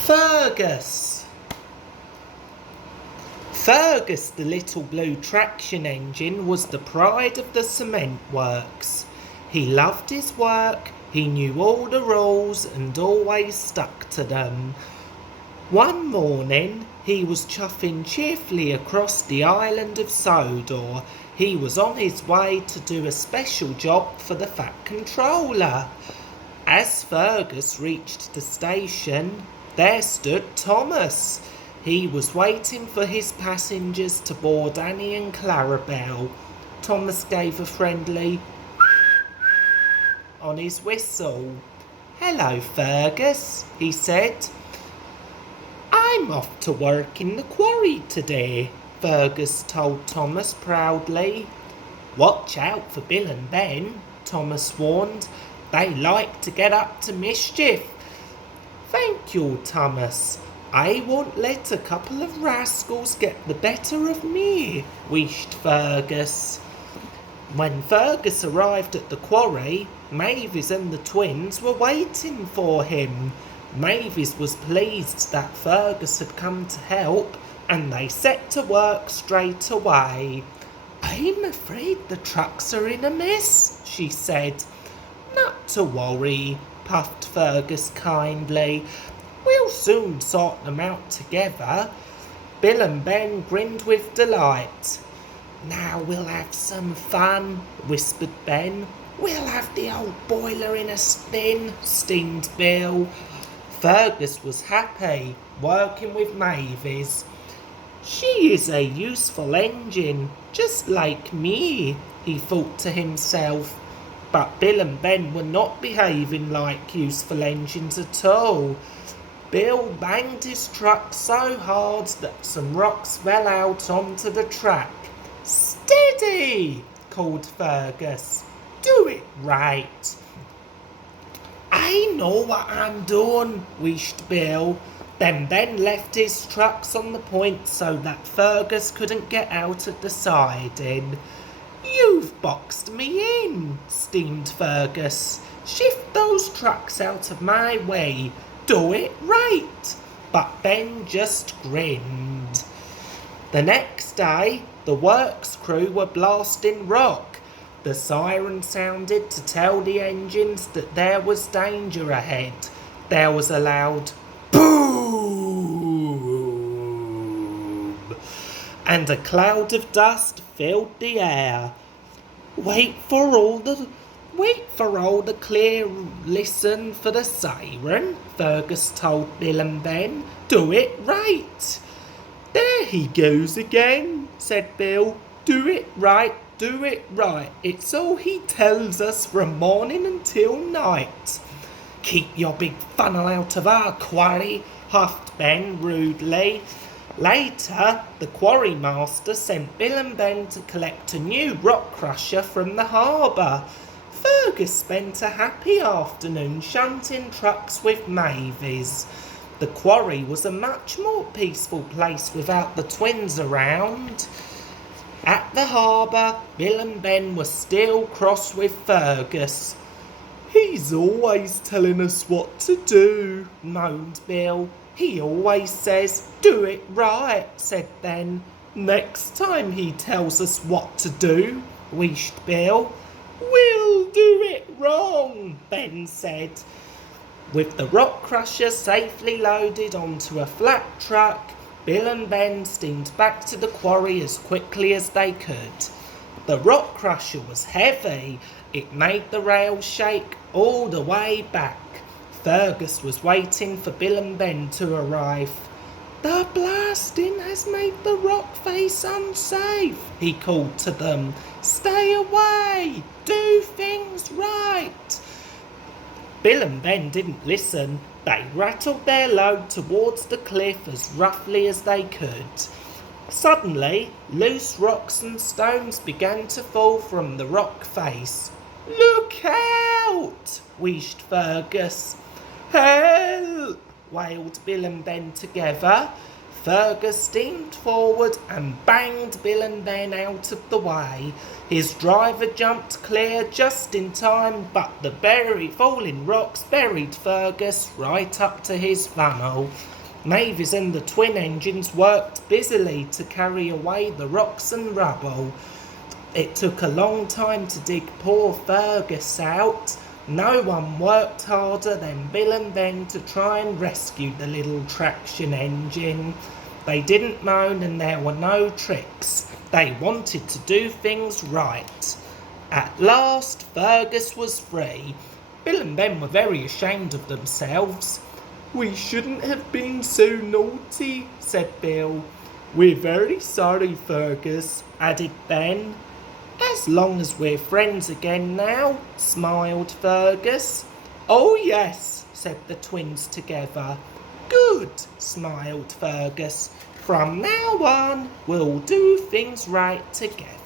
Fergus! Fergus, the little blue traction engine, was the pride of the cement works. He loved his work, he knew all the rules and always stuck to them. One morning, he was chuffing cheerfully across the island of Sodor. He was on his way to do a special job for the Fat Controller. As Fergus reached the station, there stood Thomas. He was waiting for his passengers to board Annie and Clarabelle. Thomas gave a friendly on his whistle. "Hello, Fergus," he said. "I'm off to work in the quarry today," Fergus told Thomas proudly. "Watch out for Bill and Ben," Thomas warned. "They like to get up to mischief." "Thank you, Thomas. I won't let a couple of rascals get the better of me," wished Fergus. When Fergus arrived at the quarry, Mavis and the twins were waiting for him. Mavis was pleased that Fergus had come to help, and they set to work straight away. "I'm afraid the trucks are in a mess," she said. "Not to worry," puffed Fergus kindly. "We'll soon sort them out together." Bill and Ben grinned with delight. "Now we'll have some fun," whispered Ben. "We'll have the old boiler in a spin," steamed Bill. Fergus was happy, working with Mavis. "She is a useful engine, just like me," he thought to himself. But Bill and Ben were not behaving like useful engines at all. Bill banged his truck so hard that some rocks fell out onto the track. "Steady!" called Fergus. "Do it right." "I know what I'm doing," wished Bill. Then Ben left his trucks on the point so that Fergus couldn't get out at the siding. "You've boxed me in," steamed Fergus. "Shift those trucks out of my way. Do it right." But Ben just grinned. The next day, the works crew were blasting rock. The siren sounded to tell the engines that there was danger ahead. There was a loud boom, and a cloud of dust filled the air. Wait for all the clear, listen for the siren," Fergus told Bill and Ben. "Do it right." "There he goes again," said Bill. Do it right. It's all he tells us from morning until night." "Keep your big funnel out of our quarry," huffed Ben rudely. Later, the quarry master sent Bill and Ben to collect a new rock crusher from the harbour. Fergus spent a happy afternoon shunting trucks with Mavis. The quarry was a much more peaceful place without the twins around. At the harbour, Bill and Ben were still cross with Fergus. "He's always telling us what to do," moaned Bill. "He always says, 'Do it right,'" said Ben. "Next time he tells us what to do," wished Bill. "We'll do it wrong," Ben said. With the rock crusher safely loaded onto a flat truck, Bill and Ben steamed back to the quarry as quickly as they could. The rock crusher was heavy. It made the rails shake all the way back. Fergus was waiting for Bill and Ben to arrive. "The blasting has made the rock face unsafe," he called to them. "Stay away! Do things right!" Bill and Ben didn't listen. They rattled their load towards the cliff as roughly as they could. Suddenly, loose rocks and stones began to fall from the rock face. "Look out!" wheezed Fergus. "Help!" wailed Bill and Ben together. Fergus steamed forward and banged Bill and Ben out of the way. His driver jumped clear just in time, but the falling rocks buried Fergus right up to his funnel. Mavis and the twin engines worked busily to carry away the rocks and rubble. It took a long time to dig poor Fergus out. No one worked harder than Bill and Ben to try and rescue the little traction engine. They didn't moan and there were no tricks. They wanted to do things right. At last, Fergus was free. Bill and Ben were very ashamed of themselves. "We shouldn't have been so naughty," said Bill. "We're very sorry, Fergus," added Ben. "As long as we're friends again now," smiled Fergus. "Oh yes," said the twins together. "Good," smiled Fergus. "From now on, we'll do things right together."